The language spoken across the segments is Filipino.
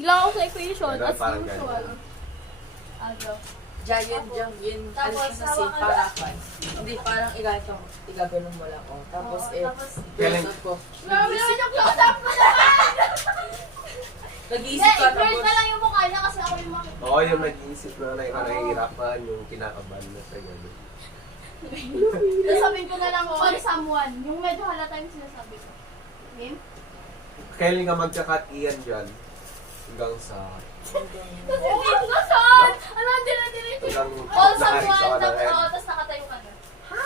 Bigla ako sa equation, Ganun, as parang usual. ganun. Ano? Giant jump yun. Tapos, Alis na safe parapan. Hindi, parang igaganon mo lang. Oh. Tapos, Kailan- tusok ko. Grabe naman yung close-up mo naman! Nag-iisip ka i-blur tapos. na lang yung mukha niya kasi ako yung makikita. Oo, yung nag-iisip na ikaw nahihirapan, yung kinakabahan na sa gano'n. Sasabihin ko na lang for someone. Yung medyo halata yung sinasabi ko. Game? Kailan ka magka-cut iyan dyan? Hanggang sa... Kasi dito na saan? Ano, hindi na diretso. Hanggang All nakarig sa someone, kanan. tapos nakatayo ka na. Ha?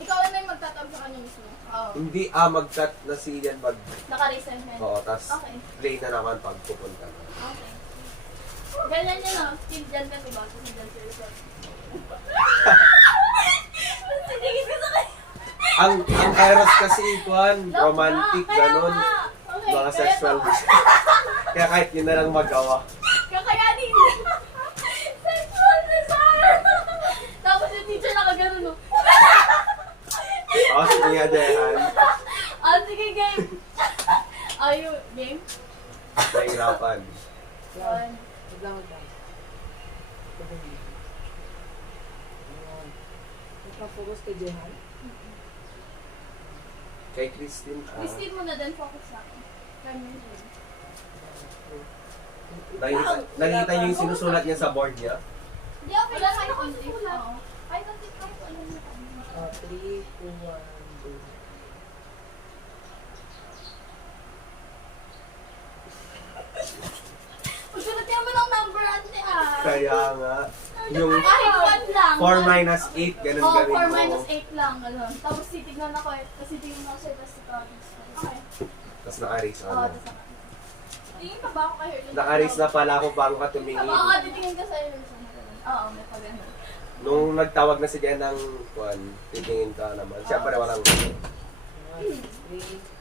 Ikaw na yung magtatab sa kanya mismo. Oo. Hindi mag-cut na si Ian mag... Naka-raise and hand. Oo, tapos Okay. play na naman pag pupunta na. Okay. Ganyan yun, no? Still dyan ka, diba? Kasi dyan sa resort. Sinigit ko sa kanya. Ang Eros kasi, Juan, No, romantic, kaya ganun. nga. Okay, Mga kaya sexual to. gusto. Kaya kahit yun na lang magawa. Kakayanin. Sexual desire. Tapos yung teacher nakagano, no? Oo, sige nga, Dehan. Ah, sige, game. Ayo, game? Nahihirapan. One. Wag lang. Nagpa-focus kay Jehan. Kay Christine, Christine mo na din, focus sa akin. Ganyan yun. nakita niyo yung sinusulat niya sa board niya? Hindi, okay lang kahit konti. Oo. Kahit konti, kahit alam mo. 3, 2, 1, go. Pagsulat niya mo ng number, ate, ah. Kaya nga. Yung Kahit one lang. 4 minus 8, ganun Oo, gawin 4 mo. minus 8 lang, gano'n. Tapos titignan ako eh. Kasi tingin ako siya, tapos ito. Okay. Tapos naka-raise Oo, ano. tapos ako. Tingin pa ba ako kayo? Naka-raise na pala ako bago ka tumingin. Oo, titingin ka sa'yo. Oo, may pag-ano. Nung nagtawag na si Jen ng Juan, titingin ka naman. Siyempre walang... 1, 3.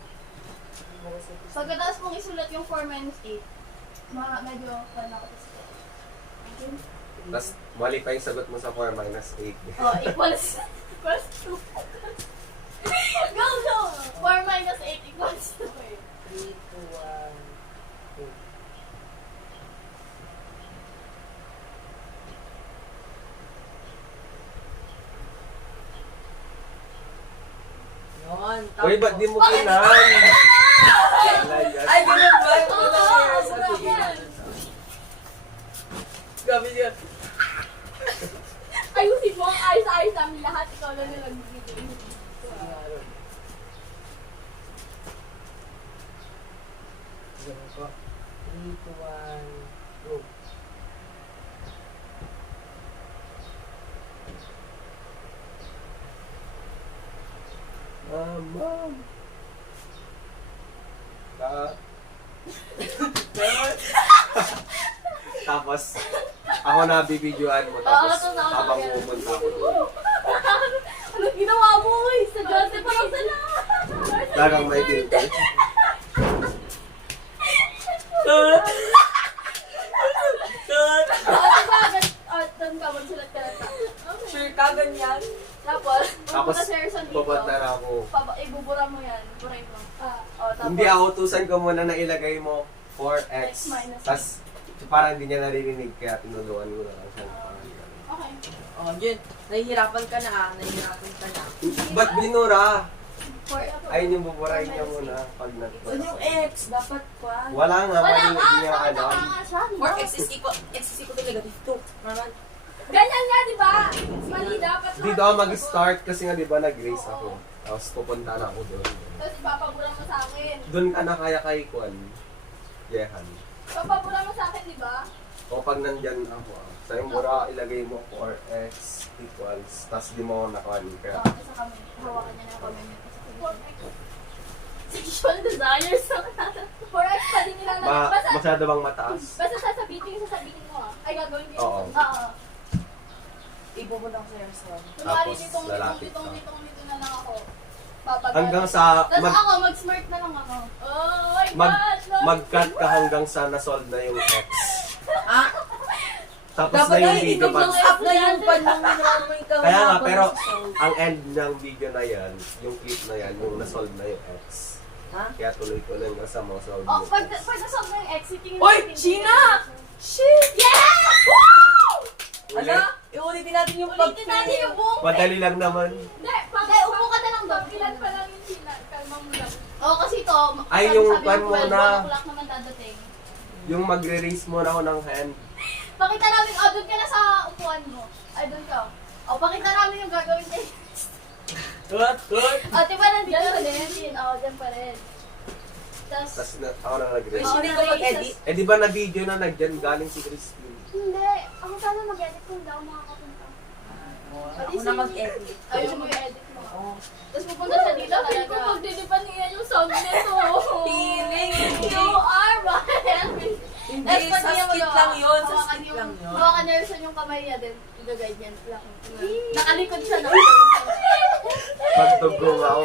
Pagkatapos mong isulat yung 4 minus 8, medyo fun ako. Tapos mali pa yung sagot mo sa 4 minus 8. Oh, equals 2. Go, go! 4 minus 8 equals 2. 3, 2, 1, go. Yun, tapos. Uy, ba't di mo kinan? Ay, ganun ba? Oo, Sige. Gabi yun. ayusin mo ang ayos-ayos namin lahat. Ikaw lang na nagbibigay. Ganun ko. 3, 2, 1, go. Ma'am. Ah. Tapos, ako na bibidyoan mo. Tapos, Oo, totoo. habang pupunta ako doon. Ano ginawa mo? Sa Joseph pa lang sana. Talagang may filter. Doon ka, magsulat ka na ta. Sure ka, ganyan? Tapos, Tapos, pupunta si Erson dito. pupunta na ako. Ibubura mo yan. Buray mo. Tapos, Hindi, ako utusan ko muna na ilagay mo 4x. X minus Tapos, parang hindi niya naririnig, kaya tinuluan ko na lang siya. Okay. Oh, yun. Nahihirapan ka na ah. Nahihirapan ka na. Ba't binura? For, Ayun yung buburahin niya muna pag nag Saan yung X? Dapat pa. Wala nga, wala mali, nga, hindi niya nakita alam. ka nga siya. di ba? Or X is equal to negative 2. Normal. Ganyan nga, di ba? Mali dapat. Dito ako mag-start kasi nga di ba nag-race ako. Tapos pupunta na ako doon. Tapos ipapabura mo sa akin. Doon ka na kaya kay Kwan. Yehan. Ipapabura mo sa akin, di ba? O pag nandyan ako, sa yung mura ilagay mo 4x equals, tapos di mo ako nakuhan. Kaya, Oo, sa kami. Hawakan niya na yung comment niya. Sexual desires. 4x pa din nila na. Basta, masyado bang mataas? basta sasabihin mo ah. Ay, gagawin ko. Oo. Oo. Ipupunta ko sa Erson. Kunwari, Tapos, lalapit ka. dito na lang ako. Papagano. Hanggang sa, Tapos ako, mag-smart na lang ako. Oh my gosh! mag-cut ka hanggang sa na-solve na yung x. Ah? Tapos Dapat na yung ay video pag... i-close up na yung pan ng may ka. Kaya nga, pero ang end ng video na yan, yung clip na yan, yung na-solve na yung x. Ha? Kaya tuloy-tuloy hanggang sa mga solve Oh, mo. pag nasolve mo yung exit, tingin Oy, Sheena! Shit! Yes! Woo! Ano? Iulitin natin yung Ulitin natin yung buong Madali lang naman. Hindi, upo ka na lang doon. Ilan pa lang yung sila, kalma mo lang. Oo, kasi to, Ay, sabi- yung sabi pan ng mo 12 na. o'clock naman dadating. Yung magre-raise mo na ako ng hand. Pakita namin, doon ka na sa upuan mo. Ay, doon ka. Pakita namin yung gagawin niya. What? Diba nandito Diyan pa din? Diyan pa rin. Tapos, Tapos ako na Uy, nag-raise. Sheena ko mag-edit. Eh di ba na video na nagdyan galing si Christine? hindi. Ako sana mag-edit kung daw makakapunta. Ako na mag-edit. Ayun mo i-edit mo. Oo. Tapos pupunta siya dito Feeling ko talaga. magdilipan niya yung sound nito. Feeling! You are right. Hindi, sa skit lang yun. Sa Hawakan skit yung, lang yun. hawakan niya Nelson yung kamay niya din. Igaganyan lang. Nakalikod siya na. Pagtugong ako.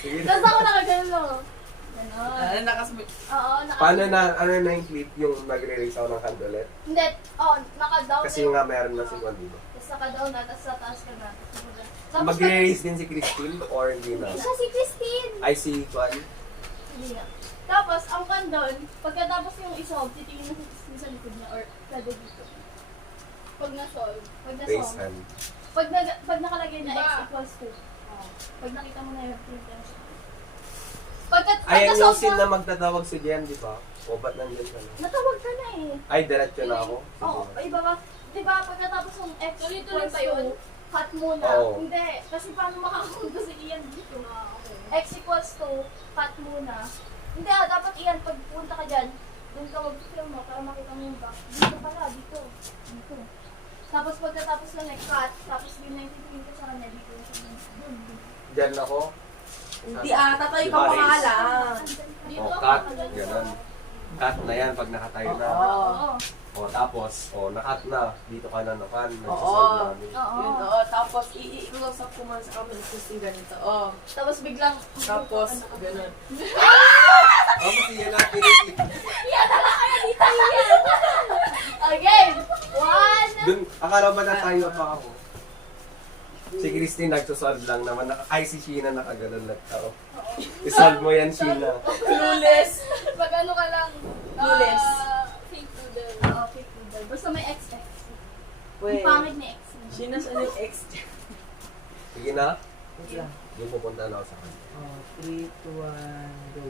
Sige. Tapos ako nakagano. Ganon. Ano, nakasmit. Oo, naka... Paano na, ano na yung clip yung nagre-raise ako ng hand ulit? Hindi, naka-down. Kasi nga meron na si Juan, di ba? Tapos naka-down na, tapos sa taas ka na. Tapos Magre-raise din si Christine or hindi na? Siya si Christine. Ay, si Juan. Hindi na. Tapos, ang kandon, pagkatapos yung isolve, titingin na si Christine sa likod niya or kada dito. Pag na-solve. Pag Raise na-solve. hand. Pag nakalagay na Diba? x equals 2. Pag nakita mo na yung print na siya. Ayan yung na-solve scene mo, na magtatawag si Jen, di ba? O ba't nandiyan ka na? natawag ka na eh. Ay, diretso na ako. Oo, iba ba? Diba, pagkatapos ng x Tuloy-tuloy equals pa yun? 2, cut muna. Oo. Hindi, kasi paano makakunta si Ian dito? X equals 2, cut muna. Hindi dapat Ian, pag punta ka dyan, doon ka mag-film mo para makita mo yung back. Dito pala, dito. Dito. Tapos pagkatapos lang cut, tapos yung 93 ka sa kanya, dito siya. Doon. Diyan ako. Hindi tatayo ka Diba, pa nga raise? lang. Dito O, ako, cut. nakagano. Ganun. Cut na yan pag nakatayo na. Oo. Oo. O, tapos, nakat na. Dito ka na nakan. Oo. Nagsasolve namin. Oo. Yun, oo. Tapos, i-close up ko man sa kami ng ganito. Oo. Tapos biglang, Tapos, ganun. Tapos, yan natin yung Yan na lang kaya dito yan! Again! 1, Dun, akala ba na tayo pa ako? Si Christine nagsosolve lang naman. Ay, si Sheena nakaganon lang tao. I-solve mo yan, Sheena. Clueless. Pag ano ka lang, Clueless. fake noodle. Okay, poodle. Basta may XX. Wait. Ang pangit ni X. Sino sa yung ex? Sige na. Wait lang. Yung pupunta na ako sa kanya. 3, 2, 1, go.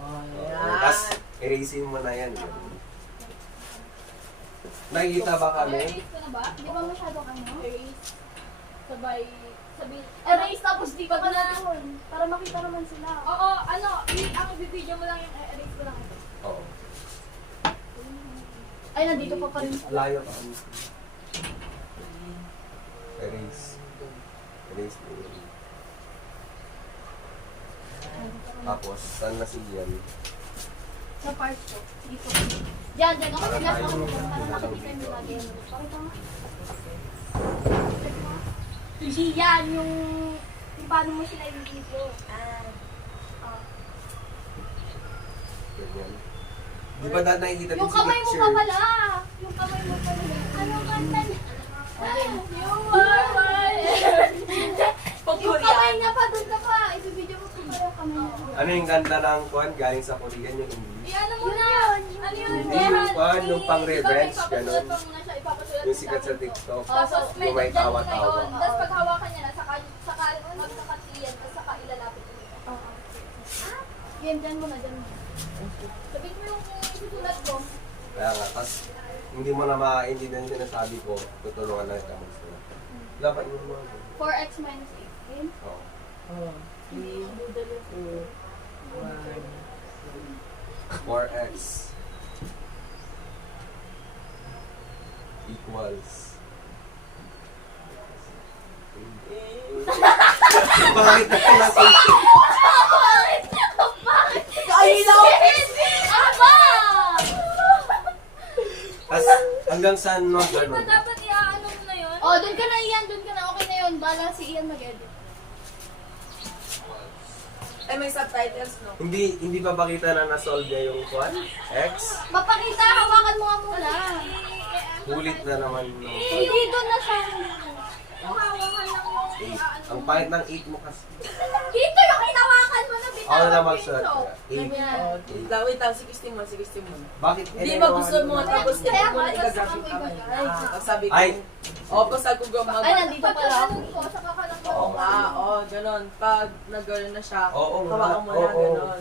Oh, Tapos, yan. erasin mo na yan. Nakikita ba kami? Erase ko na ba? Di ba masyadong ano? Erase. Sabay, sabi, Erase tapos dito Pag ka na na- doon. Para makita naman sila. Oo, ano, ang video mo lang yung erase ko lang ito. Oo. Ay, nandito pa pa rin. Layo pa kami. Erase. Erase mo yun. Tapos, saan na si Ian? Sa part ko. Dito. Diyan. Okay, Para tingnan tayo mo. yung Para kulang makikita dito. nyo lagi. Pakita mo. Hindi yan. Yung paano mo sila yung video. Ganyan. Di ba dahil nakikita din Yung si kamay mo picture? pa pala. Yung kamay mo pa pala. Anong kanta niya? You are my Yung kamay niya pa, doon ka pa. Ibibidyo mo pa yung kamay niya. Ano yung kanta ng Kwan? Galing sa Korean yung English? ano mo na? Ano yung Hindi yung Kwan, yung pang revenge, Di ba may ganun. papasulat pa muna siya, ipapasulat Yung mo sikat sa akin to. TikTok. Tapos may Yung may dyan mo tawa-tawa. ngayon. Tapos pag hawakan niya na, saka magkakatiyan, tapos saka ilalapit mo. Yan, dyan mo na, dyan mo. Sabihin mo yung susulat ko. Kaya nga, tas hindi mo na maintindihan yung sinasabi ko, tutulungan na kita magsulat. Laban mo naman. 4x minus 18. Oo. Oh, 3, 2, 1. 4x equals bakit na natin? Kailaw! Aba! Tas hanggang saan no Di ba ganun? dapat iaano mo na yun? Oh, doon ka na Ian, doon ka na. Okay na yun. Bala si Ian mag-edit. Ay, may subtitles, no? Hindi pa ba kita na na-solve niya yung Kwan? X? Mapakita, hawakan mo nga muna. Kulit na naman. No. Hindi doon na sa... Yung hawakan lang yung... 8. Ang pahit ng 8 mo kasi. Dito yung hinawakan mo na bitawan. Ako na magsulat dito. ka. 8. Oh, wait lang, 60 mo. Bakit? Hindi magusto mo tapos ito Kaya mo na nga, igagamit tapos kamay. kamay. Tapos sabi ko, Ay. tapos sabi ko gumag... Ay, nandito pala ako. Pagkaganon ko, saka ka lang Oo nga, ganon. Pag nag-ganon na siya, Oo nga, hawakan mo na, oo. ganon.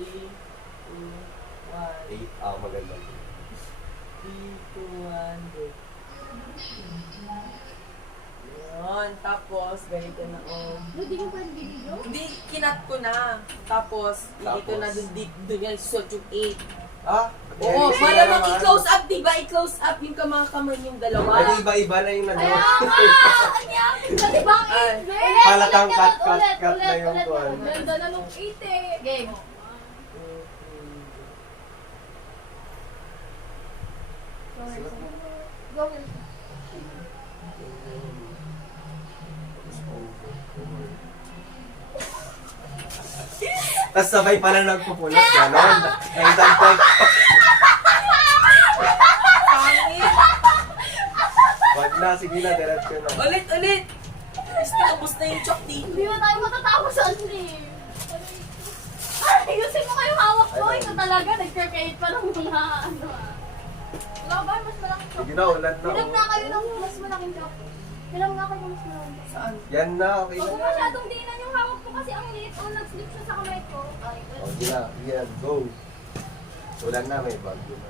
3, 2, 1. 8. Ah, maganda. 3, 2, 1, go. Yun, tapos ganito na Hindi mo pa video? Hindi, kinat ko na. Tapos, dito na doon yan, suot yung 8. Ah? Oo, Ayan, para naman. mag-i-close up, diba? I-close up yung mga kamay yung dalawa. Ay, iba-iba na yung nagawa. Ang yakin ka, di ba ang Ay. eight? Palatang cut Ulit, na ulit, yung ulit. kuwan. Ganda na nung 8 eh. Game. Go, Will. Tapos sabay pala nagpupulat, gano'n. Ay, dagdag. Pangit! Wag na, sige na, diretso na. Ulit! Gusto, ubos na yung chok dito. Hindi mo tayo matatapos sa live. Ay, ayusin mo kayong hawak ko. Ayun. Ito talaga, nag-create pa lang muna. Ano ah. Wala ba? Mas malaking cup. Sige na, ulan na. Bilang nga kayo ng mas malaking cup. Bilang nga kayo ng mas malaking cup. Saan? Yan na, okay Huwag na. mo masyadong diinan yung hawak ko kasi ang liit. Oh, nag-slip siya sa kamay ko. Ay, O, sige na, yan, go. Ulan na, may bagyo na.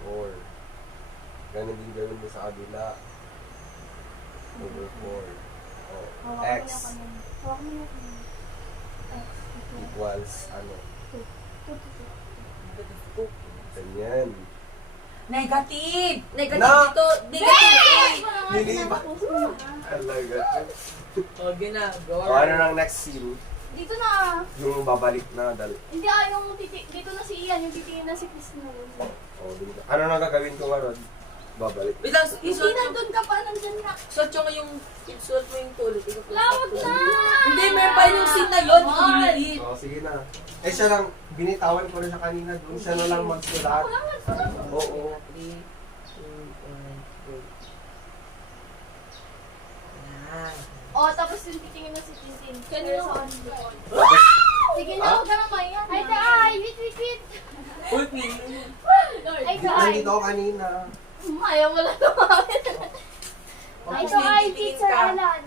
Four. Ganun din gawin mo sa kabila. Over 4. Oh, X Hawak mo na kami. equals ano? Ganyan. Negative! Negative No! dito! Negative 8! Niliba. Talaga. O, gina, go. O, ano nang next scene? Dito na. Yung babalik na Hindi yung dito na si Ian, yung titingin na si Chris na. O, dito. Ano nang gagawin ko ngayon? Babalik. Wait lang, Hindi, isuot yung... nandun ka pa, nandun ka. Suot mo yung tulog. Lawag na! Hindi, meron pa yung scene na yun. Hinilit. O, sige na. Eh, siya lang, binitawan ko rin siya kanina doon. Siya na lang magsulat. Wala nga, sarap. Oo. 3, 2, 1, go. Yan. Oh, tapos yung titingin na si Tintin. Kanina Pero ko. sa likod. Tapos, Sige na, Ah? huwag ka na mayan. Ay, ay, wait. Uy, pili. Ay, nandito ako kanina. Ayaw mo lang lumapit. Ay, ito ay Teacher Alan.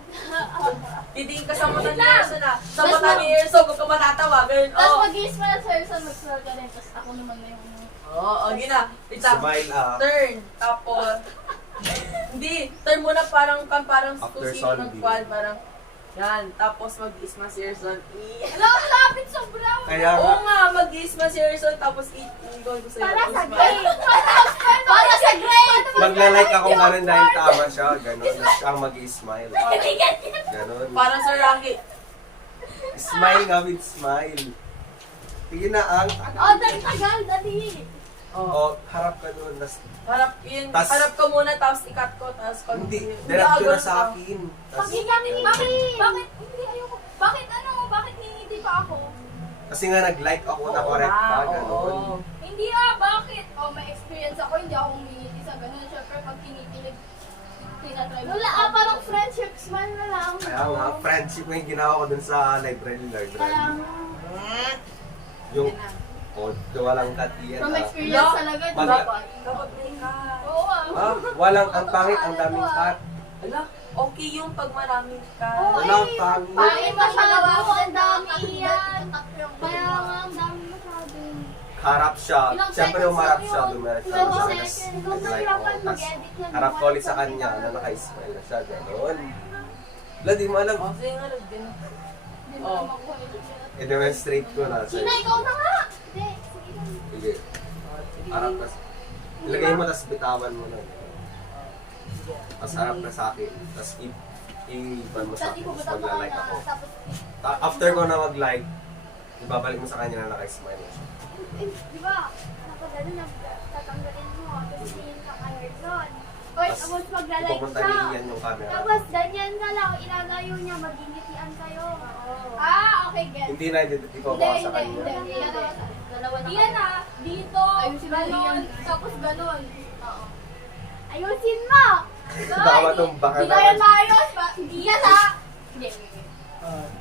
Titingin ka sa mata ni Erso na. Sa mata ni Erso, kung ka matatawa. Ganun, Tapos oh. mag-i-smile sa Erson, mag-smile ka rin. Tapos ako naman na yung... Oo, gina. Wait lang. Smile Turn. Tapos, hindi. Turn muna parang After kung sino solving. nag-quad. Parang, yan. Tapos mag-isma si Erson. Wala, lapit sobra. Kaya nga, Oo nga, mag-isma si Erson. Tapos, i-gawin ko sa'yo. Para sa Isma. grade. Para sa grade. magla-like ako ganun dahil tama siya. Ganun. Tapos ang mag-i-smile. Ganun. Parang sa Rocky. Smile nga with smile. Sige na, ang... Oh, dali tagal, dali. Oh. O, harap ka doon. Harap yun. Tas- Harap ka muna, tapos i-cut ko. Tapos, Hindi, diretso na sa akin. Tas, Bakit? Hindi, ayoko. Bakit hindi pa ako? kasi nga nag-like ako na correct ka. Ganun. Hindi bakit? Oh, may experience ako, hindi ako humingiti sa ganun. Siyempre, pag kinikilig, tinatry mo. Wala, parang friendship, smile na lang. Kaya nga, friendship mo yung ginawa ko dun sa library. Kaya nga, Yung, o, walang katiyan. from ah. experience talaga, di Mag- ba? Kapag may cut. Oo Ah, walang, ang pangit, ang daming cut. Ala, okay yung pag maraming cut. Oo, Walang pangit. Bakit masyado? Ang dami yan. yan. Kaya nga, ang dami masyado. Harap siya. Ilang Siyempre seconds umarap lang siya. yun? Dumiretso 12 siya. seconds. Tapos nag-like ako. Tapos harap ko ulit sa kanya na naka-smile na siya. Ganun. Wala, di mo alam. Oh, sige nga, din. Hindi mo Oh. na makuha yun. I-demonstrate ko na Sina, sa'yo. ikaw na nga. Hindi, sige lang. Sige. Harap ka. Ilagay mo, tapos bitawan mo na. Tapos harap ka sa akin. Tapos i-iban mo sa Tapos akin. Tapos ipupunta mo magla-like na. ako. Tapos, After ko na mag-like, ibabalik mo sa kanya na naka-smile na siya. di ba? Kapag ano, tatanggalin mo, tapos tingin ka kay Erzon. Oy, Tapos, Tapos magla-like pupunta siya. ni Ian yung camera. Tapos ganyan na lang, ilalayo niya, magingitian kayo. Okay, get. Hindi na, ikaw Hindi, baka sa hindi, kanya. hindi. Dalawa na Iyan kayo. dito, Ayusin mo na ganon, yan. tapos ganon. Ayusin mo! Baka matumbakan Hindi kaya na. maayos. Hindi yan ha. Hindi.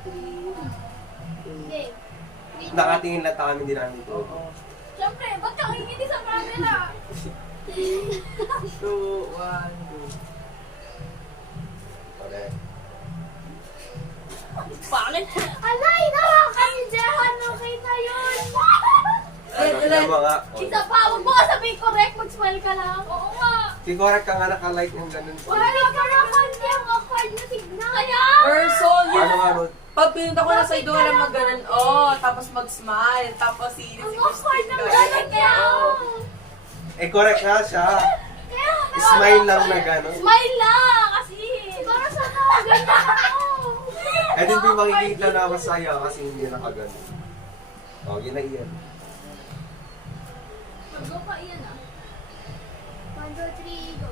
3, 2, Nakatingin lang kami din namin ito. oo. Siyempre, ba't kang hindi sa camera? 2, 1, go. Okay. Bakit? Alay, nawakan ni Jehan, okay na yun! Ano, tama nga. Isa pa, huwag mo ka sabihin correct, mag-smile ka lang. Oo nga. Correct ka nga naka-like ng ganun. Wala ka na konti ang awkward na tignan. Kaya, Person, Paano yun. nga, Ruth? Pag pinunta ko na sa ido, alam mag ganun, tapos mag-smile, tapos si Ang si awkward Christine ng ganun. ganun kaya. Eh, correct nga siya. Kaya nga, Smile lang na gano'n. smile lang kasi. para sa mga ganyan ako. Eh, din po makikita na masaya kasi hindi nakagano. O, yun na iyan. Mag-go pa iyan ah. 1, 2, 3, go.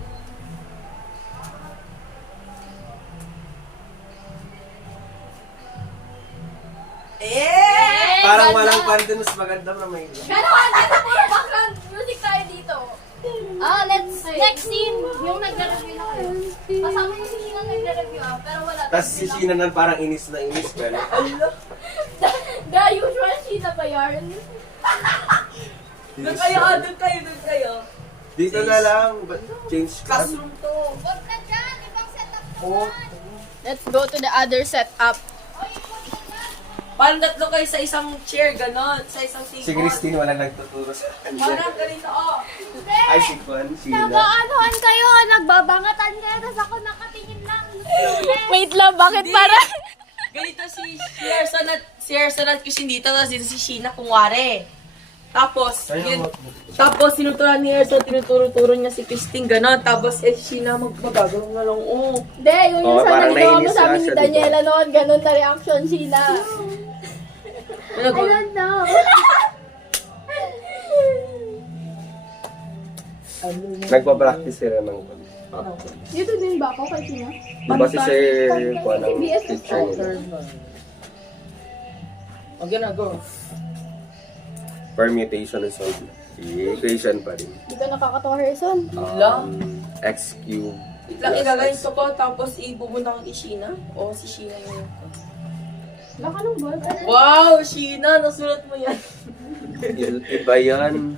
Eh! Parang ganda. walang pandin, mas maganda na may Ganon, kasi puro background music tayo dito. Next scene, yung nagre-review na kayo. Kasama yung si Sheena nagre-review pero wala. Tapos si Sheena nan parang inis na inis, pero The usual Sheena ba yarn? Doon kayo, doon kayo, doon kayo. dito na lang, but change class. Classroom to. Huwag na dyan, ibang setup Oh. Let's go to the other setup. Parang tatlo kayo sa isang chair, ganon. Sa isang table. Si Christine wala nagtuturo sa kanya. Parang ganito, Ay, si Kwan, Sheena. Nag-aanohan kayo, nagbabangatan kayo, tapos ako nakatingin lang. Wait lang, bakit Hindi. Ganito si Sierson at Christine dito, tapos dito si Sheena kungwari. Tapos, Ayun, tapos sinuturan ni Erson, tinuturo-turo niya si Christine, ganon. Tapos, si Sheena magagawin na lang, Hindi, yun Oo, yung sa parang nagagawa mo nainis sa amin nga ni siya, Daniela noon. Ganun na reaction Sheena. I don't know. Nagpa-practice sila ng Kwan. Dito din ba ako kay Sheena? Diba si Sir Kwan ang CBS teacher nila? Okay na, go. Permutation is solved. Equation pa rin. Hindi ka nakakatawa, Harrison. X cube. Itlang igagayin ko ko, tapos ipupunta ko kay Sheena. O, si Sheena yung... Wala ka ng ball. Wow, Sheena, nasulat mo yan. Iba yan.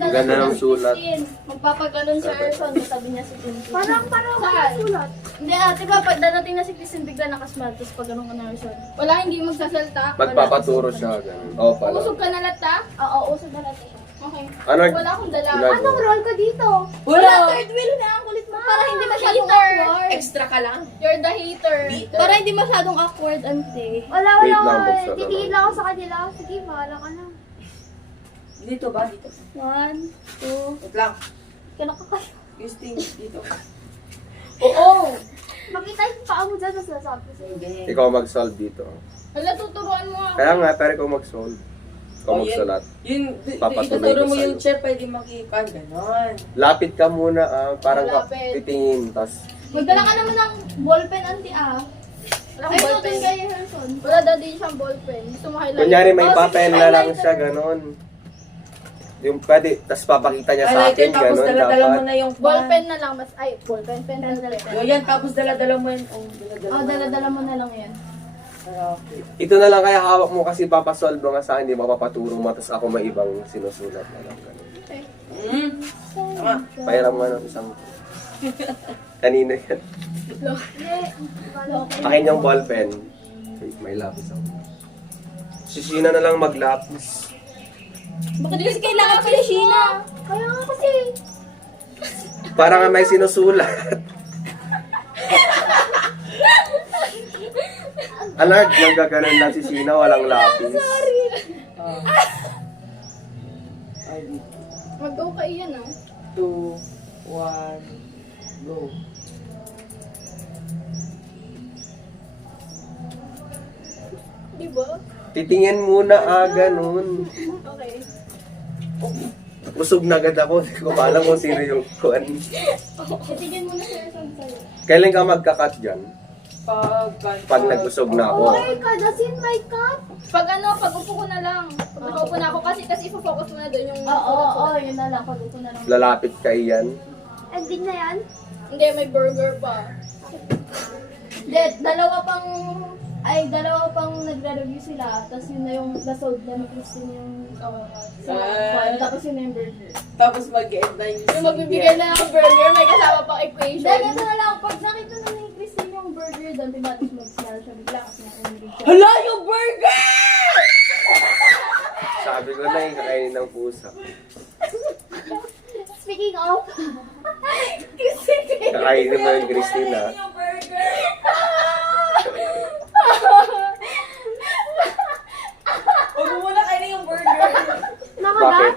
Ang ganda ng sulat. Magpapaganon si Harrison, sabi niya si Quincy. Parang Saan? sulat. Hindi diba pag dadating na si Christine, bigla nakasmile, tapos pag ganun ka na Harrison. Wala, hindi magsasalta. Magpapaturo siya. Ganun. Oo pala. Usog ka na lata? Oo, usog na lata. Okay. Ano? Wala akong dala. Anong role ko dito? Wala! Third wheel na, ang kulit mo. Para hindi masyadong awkward. Extra ka lang. You're the hater. Hater. Para hindi masyadong awkward, ante. Wala, Wait lang, wala. buksan na Titigil lang. ako sa kanila. Sige, bahala ka na. Dito ba? Dito. 1, 2, Wait lang. kinakakayo. Christine, dito. Oo. Makita yung paa mo dyan sa sinasabi ko sa'yo. Hindi. Ikaw mag-solve dito. Wala, tuturuan mo ako. Kaya nga, pero ikaw mag-solve. Ikaw Oh, magsulat. Yun, Papatuloy ituturo ko mo sa'yo. yung chair, pwede makita. Ganon. Lapit ka muna, parang Lapit. titingin, tas Magdala ka naman ng ballpen, auntie, ah. Wala akong ballpen. Ay, kay Harrison. Wala daw din siyang ballpen. Gusto mo highlight? kunyari may Oh, papel sige, na lang highlighter. siya, ganon. Yung pwede, tas papakita niya sa Highlighter, akin, tapos ganon dala-dala mo dapat. na yung Ballpen na lang. Mas, ay, ballpen, pen, O yan, tapos dala-dala mo yan. Oh, dala-dala Oh, mo. dala-dala mo na lang yan. Okay. Ito na lang kaya hawak mo kasi papasolve mo nga sa akin, hindi mapapaturo mo, tas ako may ibang sinusulat na lang. Ganon. Okay. Tama. Pahiram mo ng isang... Kanina yan. Hindi. Akin yung ballpen. Wait, may lapis ako. Si Sheena na lang maglapis. Bakit kasi kailangan pa ni Sheena? Kaya nga kasi. Para nga may sinusulat. Alag, nanggaganon lang si Sheena, walang lapis. Ay, dito. Mag-go ka iyan, ah. 2, 1, go. Diba? Titingin muna, ganun. Okay. Busog na agad ako. Hindi ko pa alam kung sino yung kuan. Titigin mo na si Erson sa'yo. Kailan ka magka-cut dyan? Pag nagusog na ako. Okay ka, that's in my cup. Pag upo ko na lang. Pag nakaupo na ako kasi ipo-focus mo na doon yung... Oo, yun na lang. Pag-upo na lang. Lalapit ka iyan. Ending na yan? Hindi, may burger pa. Hindi, dalawa pang nagre-review sila. Tapos yun na yung nasold na ni Christine yung sa Ah. tapos yun na yung burger. Tapos mag-end na Yung magbibigay na ng burger, may kasama pang Hindi, equation. ganito na lang. Pag nakita na ni Christine yung burger doon, timatis mag-smell siya bigla kasi nakumilig siya. Hala, yung burger! Sabi ko na yung kakainin ng pusa. Speaking of, Kakainin mo yung Christina. Yung burger! Huwag mo muna kainin yung burger. Bakit?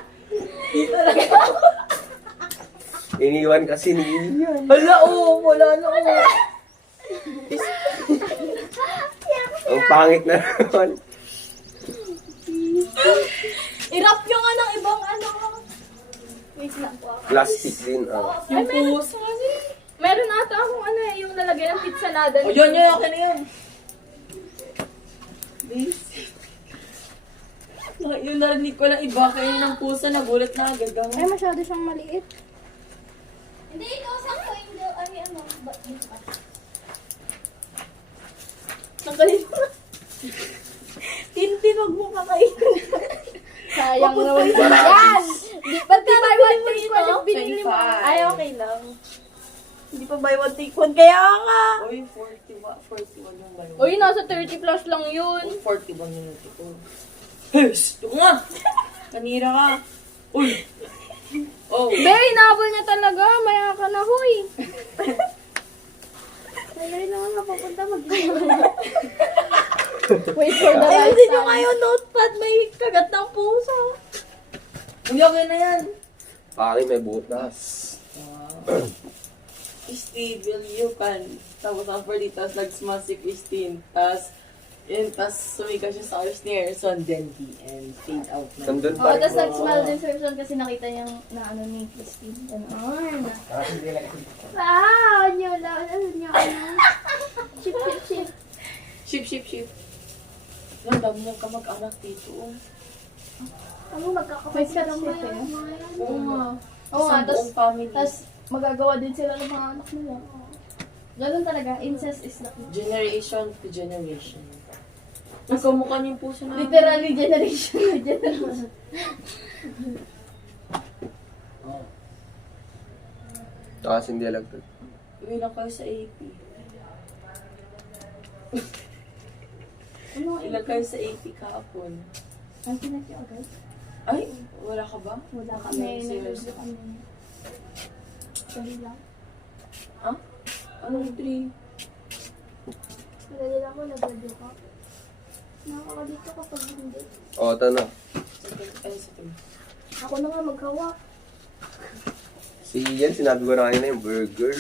Iniwan kasi ni Ian. Hala, oo, wala na ako. Ang pangit na naman. i-wrap nyo nga ng ibang ano. Wait lang po ako. Plastic din. Ah. Yung puso kasi. Meron ata akong yung lalagay ng pizza nada. O, yun, okay na yun. Yung narinig ko lang iba, kainin ng pusa, nagulat na agad ako. Ay, masyado siyang maliit. Hindi, ikaw sakto. Hindi, ano. Nakalit mo. Tintin, wag mo kakainin. Sayang naman. Marami. Yan! Ba't di buy one take one yung binili mo? 25. Ay, okay lang. Hindi pa buy one take one. Kaya nga. Uy, 41 yung bayo. Uy, nasa 30 plus lang yun. 41 yung nito ko. Hes! Ito nga! Kanira ka. Uy! Oh! Be, inabol niya talaga. Maya ka na, huy. Kaya na nga papunta mag Wait for the Ay, right hindi nyo time. kayo notepad. May kagat ng puso. Uy, okay na yan. Pangit may butas. Wow. Steve, will you can. Tapos ang for dito, tapos nag-smash si Christine. Tapos, yun, tapos sumika siya sa ours ni Erson, then he and fade out na. Nandun Oo, pa tapos rin. nag-smile din si Erson kasi nakita niya na ano ni Christine. Ganon. Wow, nyo lang. Ano nyo, ano? Chip, chip, chip. Ship, ship, ship. Yan, dami niyang kamag-anak dito. Ano, magkakapay ka lang ba yun? Oo nga. Oo nga, Isang tapos buong family. magagawa din sila ng mga anak nila. Ganun talaga, incest is the key. Generation to generation. Nagkamukha niyo yung puso na. Literally, generation to generation. Takas hindi alag to. Uwi lang kayo sa AP. Ano, Ilan kayo sa AP kahapon? ang pinagyo agad? Ay, wala ka ba? Wala kami, Serious? nag-review kami. Dali lang. Ha? Anong 3? Dali lang ko, nag-review ka. Nakakalito kapag hindi. O, ito na. Ay, sige. Ako na nga maghawak. Si Ian, sinabi ko na kanina yung burger.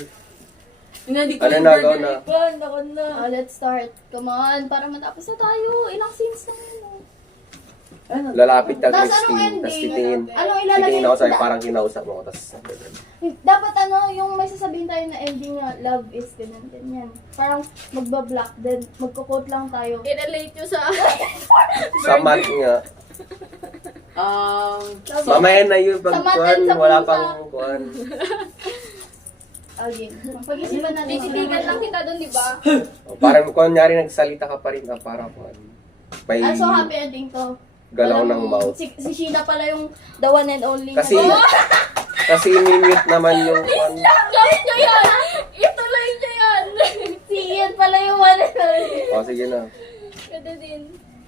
Hindi ko Ano yung nagawa burger na? ikon. Ako na. Let's start. Come on, para matapos na tayo. Ilang scenes na yun. Ano? Lalapit ka, Tas Christine. anong Tapos ending? titingin. Anong ilalagay? Titingin ako sa'yo, parang kinausap mo ko. Tapos, Dapat ano, yung may sasabihin tayo na ending nga, love is ganyan, ganyan. Parang magbablock, then magko-quote lang tayo. I-relate nyo sa... sa mat nga. Mamaya na yun pag Sa mat kuhan, and sa wala pusa. pang kuhan. Again, pag-isipan natin. Tititigan lang kita doon, di ba? O, parang kunyari nagsalita ka pa rin ka para kuhan. May So happy ending to. galaw Walang- ng mouth. Si Sheena pala yung the one and only. Kasi, na- kasi mimute naman yung kuhan. Gawin nyo yan! Ituloy nyo yan! Si Ian pala yung one and only. O, sige na. Pwede din.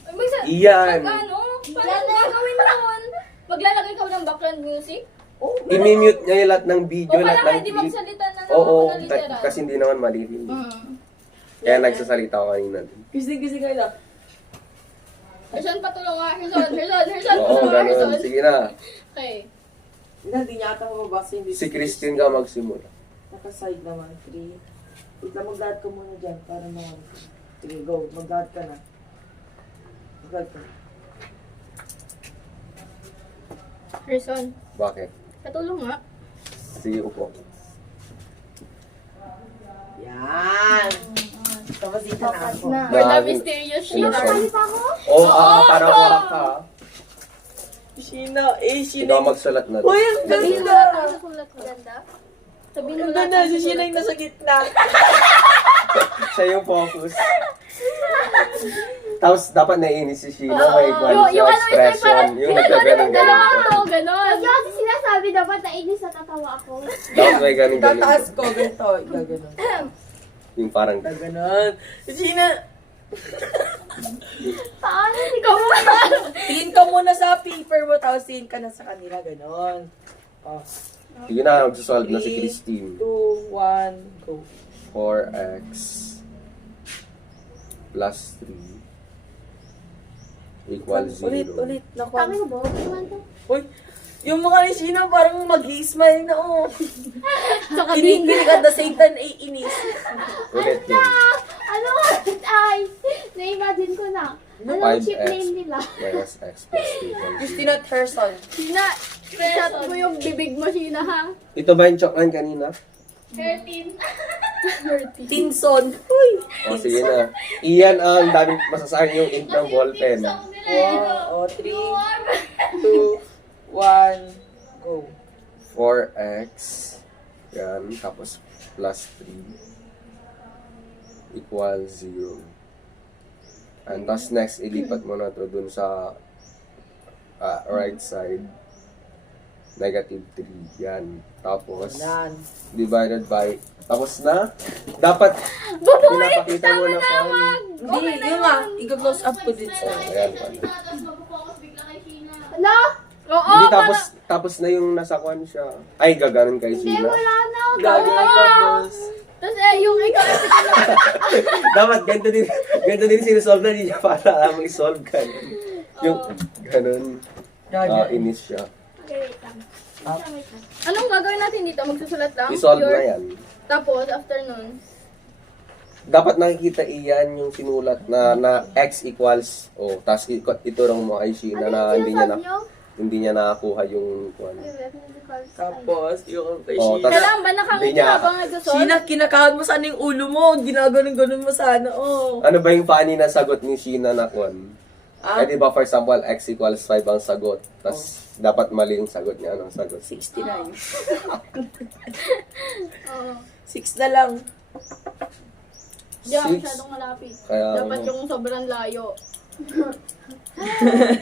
Ay, Iyan! Ano? Paano gagawin yun? Maglalagay ka ng background music? I-mute niya yung lahat ng video, O kaya lahat nga, ng hindi clip. magsalita na lang Oo, ako na literal. kasi hindi naman maririnig. Mm. Kaya nagsasalita ako kanina. Kisi kayo na. Herson, patulong nga. Herson, Oo, patulong nga, Herson. ganun. Sige na. Okay. Hindi niya ata mababasa yung Si Christine ka magsimula. Naka-side naman. 3. Wait lang, mag-guard ka muna dyan para naman. Sige, go. Mag-guard ka na. Mag-guard ka na. Reason. Bakit? Katulong nga. Sige, upo. Yan. Tapos dito na ako. Na. For the Dami- mysterious Innocent. Sheena. Oo, parang wala ka. Sheena, Sheena. Ikaw magsulat na. Uy, ang Sabihin mo ganda. lang ang sulat ko. Ganda? Sabihin mo Ang lang ganda, ang si sulat Sheena yung ko. nasa gitna. Siya yung focus. Tapos dapat naiinis si Sheena. May Yung ganun siya ano, yung expression. parang, Yung nagkagaling dalawa galing ko, ganon. Kasi sinasabi dapat na inis na tatawa ako. Dapat may galing galing. Tataas ko, ganito. Gaganon. Yung parang, Gaganon. Sheena, Paano? Hindi ko tingin ka muna sa paper mo, tapos tingin ka na sa kanila, ganon. Oh. sige na, magsasolve na si Christine. 2, 1, go. 4x plus 3 equals 0. Ulit. Naku. Kami ba? Naman to. Uy, yung mga ni Sheena parang mag-i-smile na, oh. Saka Kinikilig at the same time ay inis. Ulit yun. Ano nga? Ay! Na-imagine ko na. Ano ang 5x chip name nila? minus x plus 2 equals 0. Christina Thurston. Sheena, shut mo yung bibig mo, Sheena, ha? Ito ba yung chocolate kanina? 13. Tinson. Uy. O sige na. Iyan ang daming masasayang yung ink ng ball pen. 3, 2, 1, go. 4x. Yan. Tapos plus 3 equals 0. And tapos next, ilipat mo na to dun sa right side. Negative 3. Yan. Tapos, Yan. divided by, tapos na, dapat, pinapakita mo na pa. Hindi, yun nga. I-close up ko din sa... Ayan pa. Ala? Oo, Hindi, tapos na yung nasa kwan siya. Ay, gaganon kay Hindi, Sheena. wala na. Gagawin tapos... Tapos yung ikaw, Dapat ganito din sinusolve na niya para mag-solve ka. Yung, ganun. Inis siya. Okay, wait lang. Wait lang. anong gagawin natin dito? Magsusulat lang? I-solve Your- na yan. Tapos, after nun, Dapat nakikita iyan yung sinulat na x equals, tapos iturong mo kay Sheena na Ano yung sinasabi nyo? hindi niya nakakuha yung kwan. Tapos, yung kay Oh, Sheena. kailangan ba Hindi nakangiti niya- ka habang nagsusolve? Sheena, kinakahan mo sana yung ulo mo. Ginaganon-ganon mo sana, oh. Ano ba yung funny na sagot ni Sheena na kwan? Ah? Eh, di ba, for example, x equals 5 ang sagot. Tapos, dapat mali yung sagot niya. Anong sagot? 69. Oo. 6 na lang. Diyan, Six. masyadong malapit. Kaya, Dapat ano, yung sobrang layo.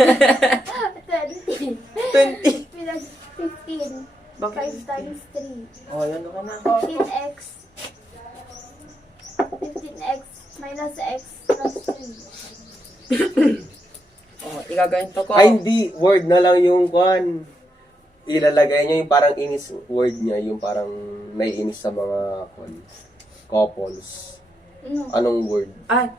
20. 20. 15. Bakit? 5 times 3. Oh, yan ka na. 15x. 15x minus x plus 3. Oh, igagawin to ko. ay, hindi. Word na lang yung kwan. Ilalagay niya yung parang inis word niya. Yung parang naiinis sa mga kwan, couples. Ano? Anong word? Ay,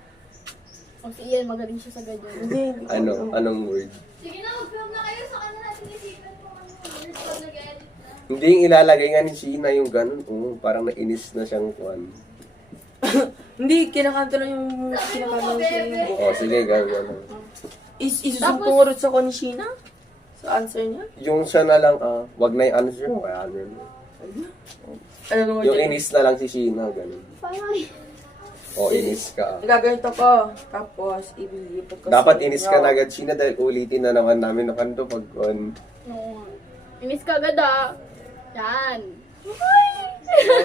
O si Ian, magaling siya sa ganyan. hindi. Anong word? Sige na, mag-film na kayo sa kanila natin isipan kung ano words pag nag-edit na. Hindi yung ilalagay nga ni Sheena yung ganun. Parang nainis na siyang kwan. Hindi, kinakanta lang yung kinakanta lang siya yung Sige, gano'n. Isusum ko nga rin sa ko ni Sheena? Sa answer niya? Yung siya na lang, wag na yung answer. Kaya ano. Ano naman Yung dyan? inis na lang si Sheena, ganun. Parang Inis ka. Igagawin to ko. Tapos, ibigipot ko Dapat sa inis inyo. ka na agad, Sheena, dahil ulitin na naman namin na kanto pag No. Inis ka agad ah. Yan.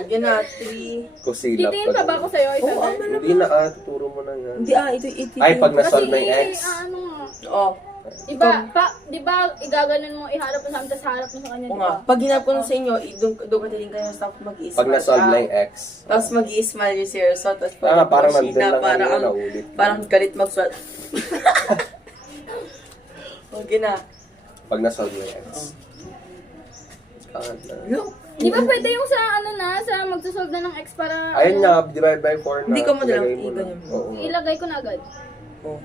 Yan na, 3. kusilap Titingin pa ba ako sa'yo, Oo, Isabel? ano Hindi na, tuturo mo na yan. Hindi ito. Ay, pag Kasi, na-solve na yung X. ano nga. Oo. Di ba, igaganon mo, iharap mo sa amin, tapos harap mo sa kanya, Oo di nga. ba? Pag hinap ko nun sa inyo, doon ka din kayo sa mag-i-smile. Pag na-solve na yung X. Tapos mag-i-smile yung seryoso. Tapos Parang si nandun Sheena, lang parang, kanina, naulit. parang galit mag-swat. Okay na. Pag na-solve na yung X. Pangat na. Look. Di ba pwede yung sa, ano na, sa magsusolve na ng X para, Ayun ano, nga, divide by 4 na. Hindi ka mo na lang, ilagay mo na. i-ganyan mo. Oo nga. ilagay ko na agad. Oh.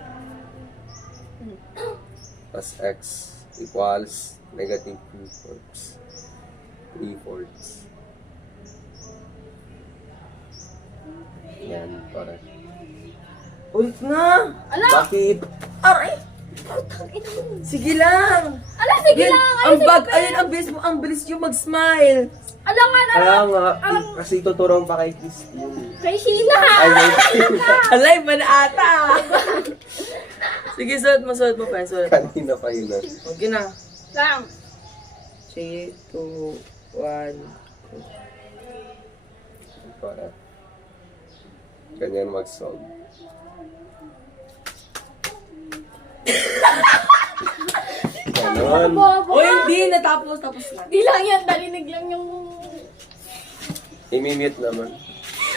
Plus X equals negative 3/4. 3/4. Yan, para. Ulit na. Ala! Bakit? Aray! Sige lang. Ala, sige Yan, lang. ang bag, ayun, ang bilis yung mag-smile. Alangan, Kaya nga, kasi tuturuan pa kay Christine. Kay Sheila. Ay, wait. Alay, ba na ata? Sige, suot mo pa. Suot. Kanina pa yun. Okay na. Lang. 3, 2, 1. Para ganyan mag-solve. Ganon. O hindi, tapos na. Di lang yan, narinig lang yung... I-mute naman.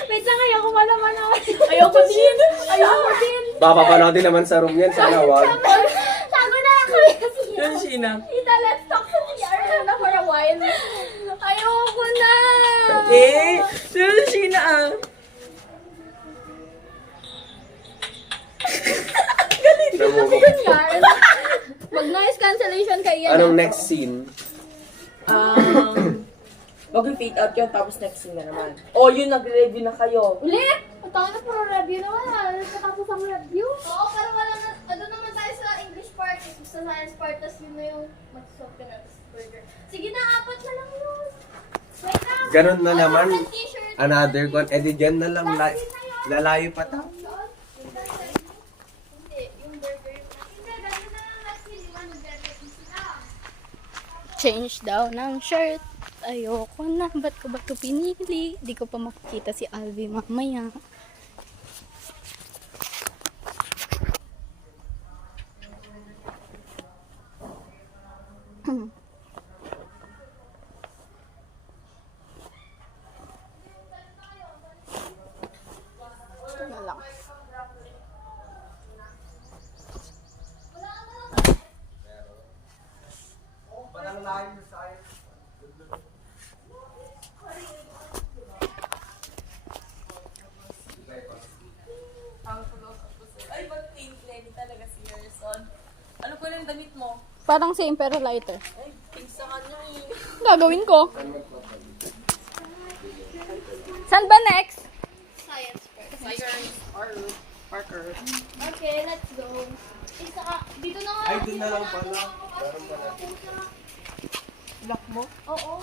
Wait lang, ayoko malaman na. Ayoko din. Ayoko din. Papapanoodin naman sa room yan. Sana wag. Sago na ako kasi. Yan, Sheena. Ita, let's talk to CR na for a while. Ayoko na. Yan, Sheena ah. Namumuk. Yan. Mag-noise cancellation kay Ian. Anong next scene? Mag-fade out yun, tapos next scene na naman. Oh, yun, nag-review na kayo. Ulit? Ang tayo na puro review naman. Katapos ang review. Oo, pero wala na, ano naman tayo sa English part, sa science part, tas yun na yung mag-soft ka na, tas burger. Sige na, 4 na lang yun. Wait lang. Ganon na naman. Ang t-shirt. Another one. Eh di dyan na lang. Lalayo pa ta. Hindi, yung burger. Hindi, gano'n na lang last yun. Iwan, mag-repeat lang. Change daw ng shirt. Ayoko na. Ba't ko ba ito pinili? Di ko pa makikita si Alvi mamaya. Ito na lang. Ay, ba't pink lady talaga si Yerson? Ano ko yung damit mo? Parang same pero lighter. Ay, pink sa kanya eh. Gagawin ko. Saan ba next? Science part. Science or Parker. Okay, let's go. Isa ka, dito na nga. Ay, dun na lang pala. Meron pala. Lock mo? Oo.